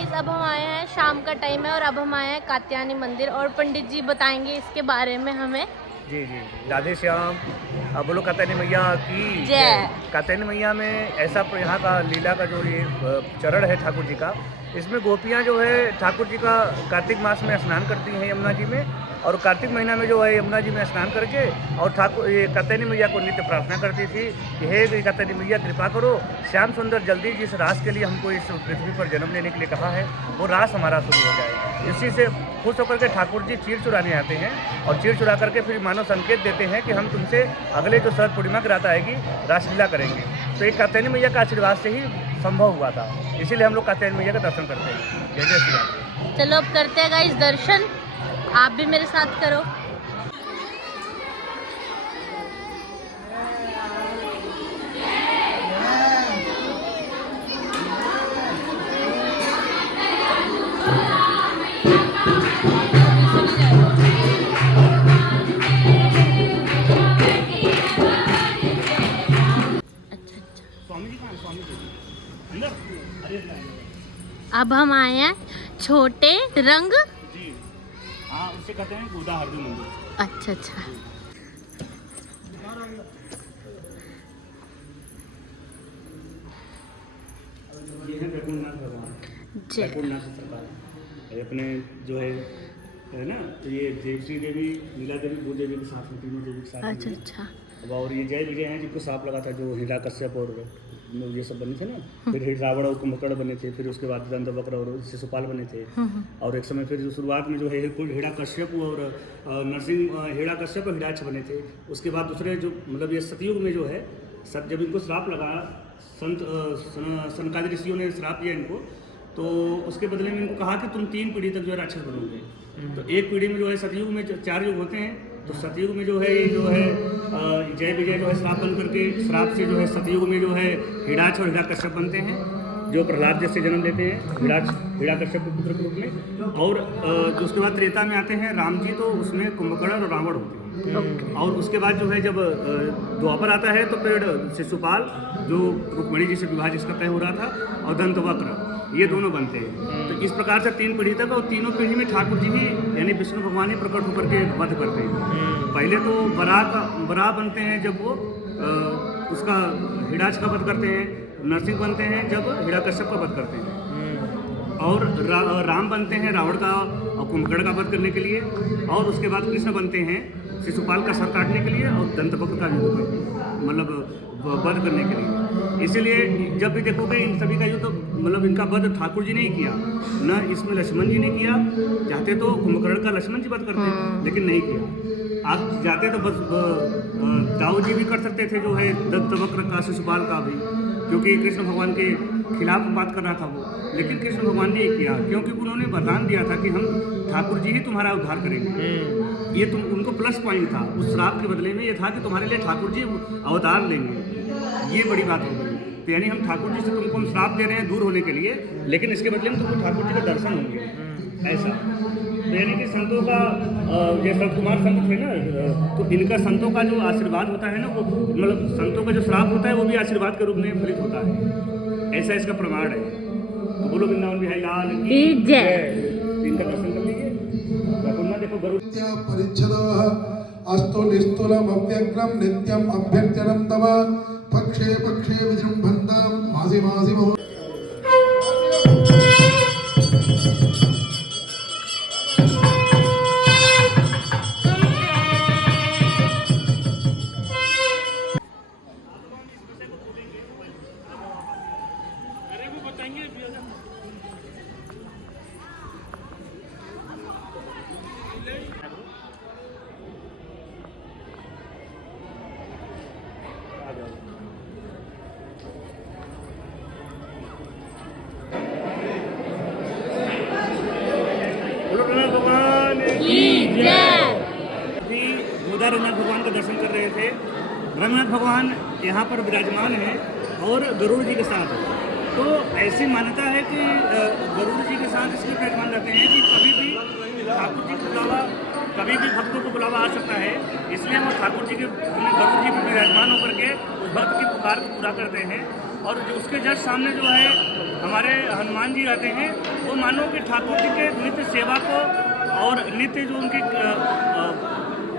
Guys अब हम आए हैं, शाम का टाइम है और अब हम आए हैं कात्यायनी मंदिर और पंडित जी बताएंगे इसके बारे में हमें। जी जी, राधे श्याम। अब बोलो कात्यायनी मैया की जय। कात्यायनी मैया में ऐसा यहाँ का लीला का जो ये चरण है ठाकुर जी का, इसमें गोपियाँ जो है ठाकुर जी का कार्तिक मास में स्नान करती हैं यमुना जी में, और कार्तिक महीना में जो है यमुना जी में स्नान करके और ठाकुर ये कात्यायनी मैया को नित्य प्रार्थना करती थी कि हे कात्यायनी मैया कृपा करो, श्याम सुंदर जल्दी जिस रास के लिए हमको इस पृथ्वी पर जन्म लेने के लिए कहा है वो रास हमारा शुरू हो जाए। इसी से खुश होकर के ठाकुर जी चीर चुराने आते हैं और चीर चुरा करके फिर मानव संकेत देते हैं कि हम तुमसे अगले जो शरद पूर्णिमा की रात आएगी रासलीला करेंगे। तो एक कात्यायनी मैया का आशीर्वाद से ही संभव हुआ था, इसीलिए हम लोग कात्यायनी मैया का दर्शन करते हैं। जय जय श्री राम। चलो अब करते हैं गाइस दर्शन, आप भी मेरे साथ करो। अब हम आए हैं छोटे रंग जी हाँ, उसे कहते हैं गोदा हरदी मंदिर। अच्छा अच्छा। ये है वैकुंठनाथ भगवान, वैकुंठनाथ सरकार अपने जो है ना, तो ये देवश्री देवी, नीला देवी, भू देवी के साथ में, तीनों देवी के साथ। अच्छा अच्छा। अब और ये जय विजय हैं जिनको सांप लगा था, जो हिरण्यकश्यप और ये सब बने थे ना, फिर रावण और कुंभकर्ण बने थे, फिर उसके बाद दंतवक्र और शिशुपाल बने थे। और एक समय फिर जो शुरुआत में जो है हिरण्यकश्यप और हिरण्यकश्यप और हिरण्यक्ष बने थे। उसके बाद दूसरे जो मतलब ये सतयुग में जो है जब इनको श्राप लगा, सनकादि ऋषियों ने श्राप दिया इनको, तो उसके बदले में इनको कहा कि तुम 3 पीढ़ी तक जो है राक्षस बनोगे। तो एक पीढ़ी में जो है सतयुग में 4 युग होते हैं, तो सतयुग में जो है ये जो है जय विजय जो है श्राप बन करके, श्राप से जो है सतयुग में जो है हिरण्यक्ष और हिरण्यकश्यप बनते हैं, जो प्रहलाद जैसे जन्म लेते हैं हिरण्यकश्यप के पुत्र के रूप में। और जो उसके बाद त्रेता में आते हैं राम जी, तो उसमें कुंभकर्ण और रावण होते हैं। और उसके बाद जो है जब द्वापर आता है तो फिर शिशुपाल, जो रुक्मिणी जी से विवाह जिसका तय हो रहा था, और दंतवक्र, ये दोनों बनते हैं। तो इस प्रकार से 3 पीढ़ी तक, और तीनों पीढ़ी में ठाकुर जी ही यानी विष्णु भगवान ही प्रकट होकर के वध करते हैं। पहले तो बराह बनते हैं जब वो उसका हिरण्यक्ष का वध करते हैं, नरसिंह बनते हैं जब हिरण्यकश्यप का वध करते हैं, और राम बनते हैं रावण का और कुंभकर्ण का वध करने के लिए, और उसके बाद कृष्ण बनते हैं शिशुपाल का सर काटने के लिए और दंतवक्र का मतलब वध करने के लिए। इसीलिए जब भी देखोगे इन सभी का युद्ध, मतलब इनका वध ठाकुर जी ने ही किया, न इसमें लक्ष्मण जी ने किया। चाहते तो कुंभकर्ण का लक्ष्मण जी वध करते, लेकिन नहीं किया। आप जाते तो बस दाऊ जी भी कर सकते थे, जो है दंतवक्र का, शिशुपाल का भी, क्योंकि कृष्ण भगवान के खिलाफ बात कर रहा था वो, लेकिन कृष्ण भगवान ने ये किया क्योंकि उन्होंने वरदान दिया था कि हम ठाकुर जी ही तुम्हारा उद्धार करेंगे। ये उनको प्लस पॉइंट था, उस श्राप के बदले में ये था कि तुम्हारे लिए ठाकुर जी अवतार लेंगे। ये बड़ी बात हो गई। तो यानी हम ठाकुर जी से तुमको हम श्राप दे रहे हैं दूर होने के लिए, लेकिन इसके बदले में तुमको ठाकुर जी का दर्शन होंगे, ऐसा। तो यानी कि संतों का, जैसे संत कुमार संत थे ना, तो इनका संतों का जो आशीर्वाद होता है ना, वो मतलब संतों का जो श्राप होता है वो भी आशीर्वाद के रूप में फलित होता है, ऐसा इसका प्रमाण है। तो बोलो वृंदावन बिहारी लाल की जय। इनका दर्शन कर लीजिए। देखो गरुड़ अस्तु निस्तुलम अव्यग्रम नित्यम अभ्यर्चनम तव पक्षे पक्षे विजृंभन्तां मासि मासि बहु। रघुनाथ भगवान का दर्शन कर रहे थे। रघुनाथ भगवान यहाँ पर विराजमान है और गरुड़ जी के साथ। तो ऐसी मान्यता है कि गरुड़ जी के साथ इसलिए विराजमान रहते हैं कि कभी भी ठाकुर जी को बुलावा, कभी भी भक्तों को बुलावा आ सकता है, इसलिए वो ठाकुर जी के गरुड़ जी पर विराजमान होकर के उस भक्त की पुकार को पूरा करते हैं। और जो उसके जस्ट सामने जो है हमारे हनुमान जी रहते हैं, वो मानो कि ठाकुर जी के नित्य सेवा को और नित्य जो उनकी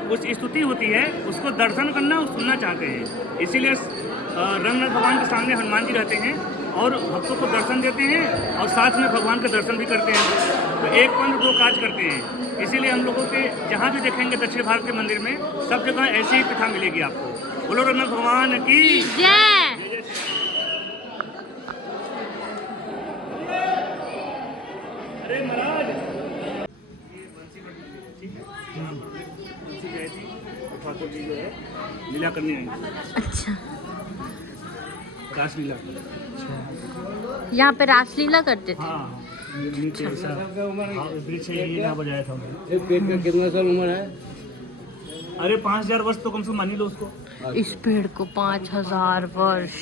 कुछ स्तुति होती है उसको दर्शन करना और सुनना चाहते हैं। इसीलिए रंगनाथ भगवान के सामने हनुमान जी रहते हैं और भक्तों को दर्शन देते हैं और साथ में भगवान के दर्शन भी करते हैं। तो एक पंथ दो काज करते हैं। इसीलिए हम लोगों के जहाँ भी देखेंगे दक्षिण भारत के मंदिर में सब जगह ऐसी ही प्रथा मिलेगी आपको। बोलो रंगनाथ भगवान की जय। अरे महाराज ये बंसी ठीक है, बंसी गए थी ठाकुर जी जो है लीला करने आई। अच्छा, रासलीला। यहाँ पे रासलीला करते थे। हाँ, नीचे ऐसा वृक्ष ये ना बजाया था उन्होंने। एक पेड़ का कितना साल उम्र है? अरे 5000 वर्ष तो कम से कम मान ही लो उसको। इस पेड़ को 5000 वर्ष।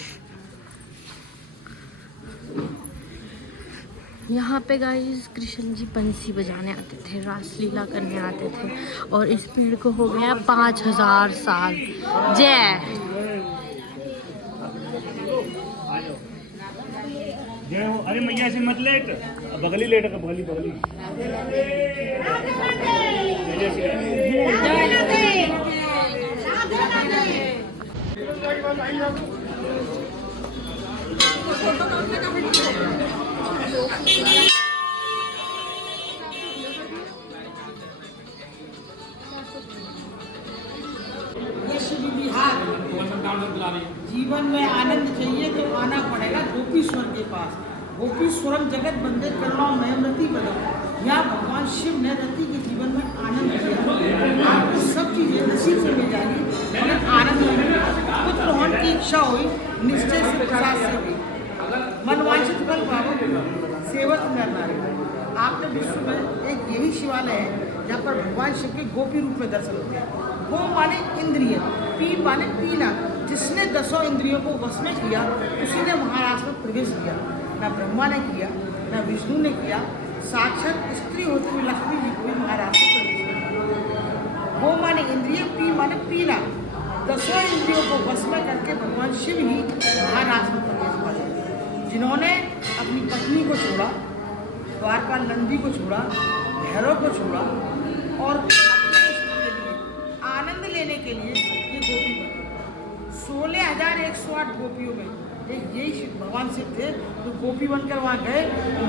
यहाँ पे गाइस कृष्ण जी बंसी बजाने आते थे, रासलीला करने आते थे और इस पेड़ को हो गया 5000 साल। जय। जय हो। अरे मैया ऐसे मत लेट, बगली लेट का बगली बगली। जीवन में आनंद चाहिए तो आना पड़ेगा गोपीश्वर के पास। गोपीश्वरम जगत बंदे करुणा मयम रति बदल। यहाँ भगवान शिव ने रति के जीवन में आनंद किया। आपको सब चीजें नसीब से मिल जाएगी मगर आनंद नहीं मिलेगा। पुत्र होने की इच्छा हुई निश्चय से प्रसाद से हुई। मनवांछित फल पावो सेवक नर नारी। आपने विश्व में एक यही शिवालय है जहाँ पर भगवान शिव के गोपी रूप में दर्शन होते हैं। गो माने इंद्रिय, पी माने पीना। जिसने 10 इंद्रियों को वश में किया उसी ने महाराष्ट्र में प्रवेश किया। न ब्रह्मा ने किया, न विष्णु ने किया, साक्षात स्त्री होती हुई लक्ष्मी जी को भी महाराष्ट्र में प्रवेश किया। गो माने इंद्रिय, पी माने पीना। 10 इंद्रियों को वश में करके भगवान शिव ही महाराष्ट्र में प्रवेश किया। जिन्होंने अपनी पत्नी को छोड़ा, द्वारपाल नंदी को छोड़ा, भैरव को छोड़ा और अपने इष्ट के लिए आनंद लेने के लिए ये गोपी बने। 16,108 गोपियों में एक यही भगवान शिव थे जो गोपी बनकर वहाँ गए।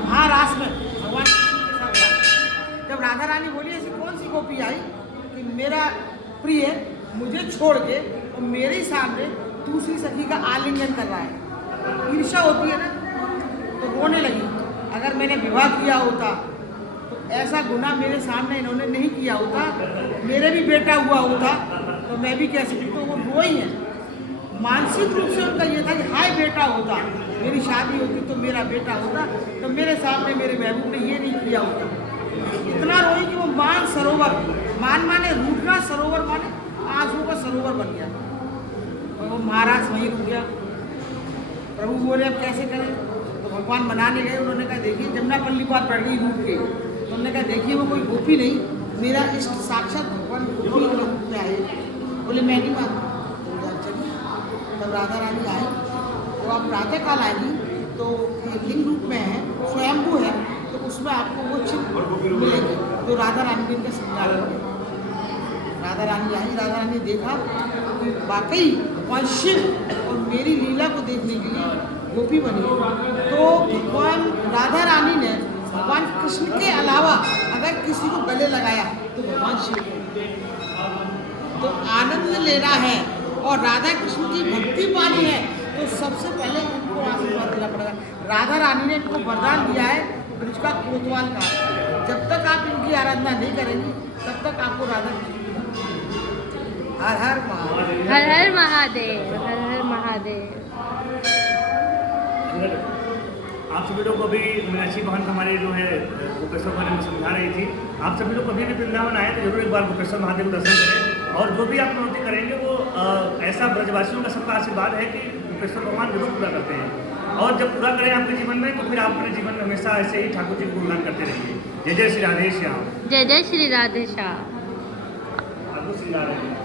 महाराष्ट्र में भगवान कृष्ण के साथ गए। जब राधा रानी बोली ऐसी कौन सी गोपी आई कि मेरा प्रिय मुझे छोड़ के और मेरे सामने दूसरी सखी का आलिंगन कर रहा है। ईर्ष्या होती है ना, तो रोने लगी। अगर मैंने विवाह किया होता तो ऐसा गुनाह मेरे सामने इन्होंने नहीं किया होता, मेरे भी बेटा हुआ होता तो मैं भी कैसे। तो वो रोई है। मानसिक रूप से उनका ये था कि हाय बेटा होता, मेरी शादी होती तो मेरा बेटा होता, तो मेरे सामने मेरे महबूब ने ये नहीं किया होता। इतना रोई कि वो मान सरोवर, मान माने रूठना, सरोवर माने आंसू का सरोवर बन गया। और वो महाराज वहीं रुक गया। प्रभु बोले अब कैसे करें? तो भगवान मनाने गए। उन्होंने कहा देखिए जमुना पल्ली पार पड़ गई, रूठ गई। तो उन्होंने कहा देखिए वो कोई गोपी नहीं, मेरा इष्ट साक्षात भगवान गोपी के रूप में आए। बोले मैं नहीं मानता। तब राधा रानी आई। तो आप प्रातः काल आएंगी तो ये लिंग रूप में है, स्वयंभू है, तो उसमें आपको वो चिन्ह मिलेगी। तो राधा रानी ने इनका श्रृंगार किया। राधा रानी आई। राधा रानी ने देखा कि वाकई भगवान शिव और मेरी लीला को देखने के लिए गोपी बनी। तो भगवान राधा रानी ने भगवान कृष्ण के अलावा अगर किसी को गले लगाया तो भगवान शिव को। तो आनंद लेना है और राधा कृष्ण की भक्ति पानी है तो सबसे पहले इनको आशीर्वाद देना पड़ेगा। राधा रानी ने इनको वरदान दिया है ब्रज का कोतवाल का। जब तक आप इनकी आराधना नहीं करेंगी तब तक आपको राधा कृष्ण। हर हर महादेव, हर हर महादेव, हर हर महादेव। आप सभी लोग को अभी मीनाक्षी बहन हमारे जो है गोपेश्वर बारे में समझा रही थी। आप सभी लोग कभी भी वृंदावन आए तो जरूर एक बार गोपेश्वर महादेव को दर्शन करें और जो भी आप प्रवृत्ति करेंगे वो ऐसा ब्रजवासियों का सबका आशीर्वाद है कि गोपेश्वर भगवान जरूर पूरा करते हैं। और जब पूरा करें आपके जीवन में तो फिर आप अपने जीवन में हमेशा ऐसे ही ठाकुर जी को गुणगान करते रहिए। जय जय श्री राधे श्याम। जय जय श्री राधे श्याम। श्री राधे।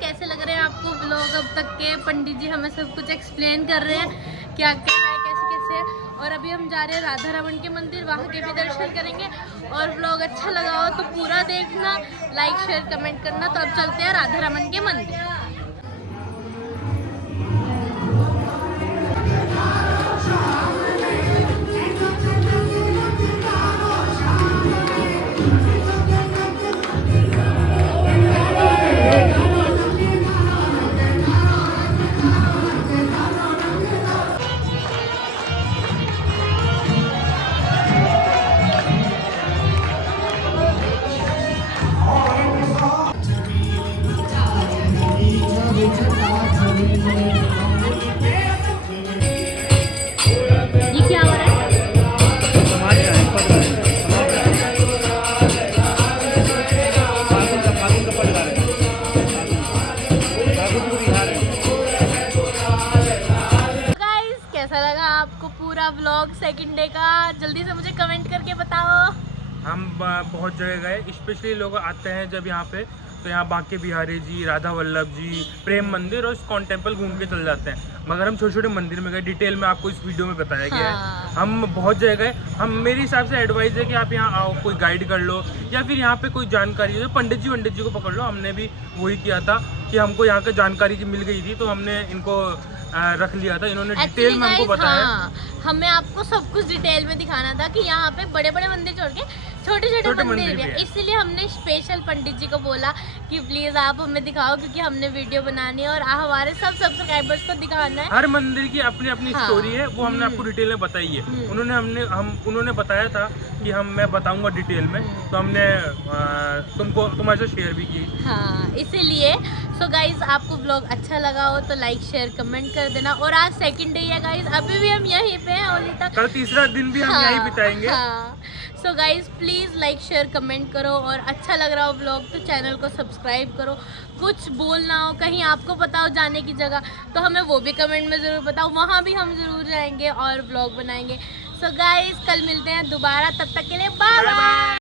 कैसे लग रहे हैं आपको व्लॉग अब तक के। पंडित जी हमें सब कुछ एक्सप्लेन कर रहे हैं क्या क्या है, कैसे कैसे है। और अभी हम जा रहे हैं राधा रमन के मंदिर, वहाँ के भी दर्शन करेंगे। और व्लॉग अच्छा लगा हो तो पूरा देखना, लाइक शेयर कमेंट करना। तो अब चलते हैं राधा रमन के मंदिर। ये क्या हो रहा है? गाइस कैसा लगा आपको पूरा व्लॉग सेकंड डे का? जल्दी से मुझे कमेंट करके बताओ। हम बहुत जगह गए, स्पेशली लोग आते हैं जब यहाँ पे, तो यहाँ बांके बिहारी जी, राधा वल्लभ जी, प्रेम मंदिर और इस्कॉन टेम्पल घूम के चले जाते हैं। मगर हम छोटे छोटे मंदिर में गए, डिटेल में आपको इस वीडियो में बताया गया है। हम बहुत जगह गए। हम मेरे हिसाब से एडवाइस है कि आप यहाँ आओ, कोई गाइड कर लो या फिर यहाँ पे कोई जानकारी हो, पंडित जी को पकड़ लो। हमने भी वही किया था कि हमको यहाँ की जानकारी मिल गई थी, तो हमने इनको रख लिया था। इन्होंने डिटेल में हमको बताया। हमें आपको सब कुछ डिटेल में दिखाना था कि यहाँ पे बड़े बड़े मंदिर छोड़ के छोटे छोटे मंदिर भी है। इसलिए हमने स्पेशल पंडित जी को बोला कि प्लीज आप हमें दिखाओ, क्योंकि हमने वीडियो बनानी है और हमारे सब सब्सक्राइबर्स को दिखाना है। हर मंदिर की अपनी अपनी स्टोरी है, वो हमने आपको डिटेल में बताई है। उन्होंने बताया था कि मैं बताऊंगा डिटेल में, तो हमने तुम्हारे साथ शेयर भी की। हाँ, इसीलिए सो गाइज आपको व्लॉग अच्छा लगा हो तो लाइक शेयर कमेंट कर देना। और आज सेकंड डे है गाइज, अभी भी हम यहीं पे हैं होली तक। कल तीसरा दिन भी हम यहीं बिताएंगे। So guys please like share comment करो, और अच्छा लग रहा हो व्लॉग तो चैनल को सब्सक्राइब करो। कुछ बोलना हो, कहीं आपको पता हो जाने की जगह, तो हमें वो भी कमेंट में ज़रूर बताओ, वहाँ भी हम ज़रूर जाएंगे और व्लॉग बनाएंगे। सो गाइज कल मिलते हैं दोबारा, तब तक के लिए बाय बाय।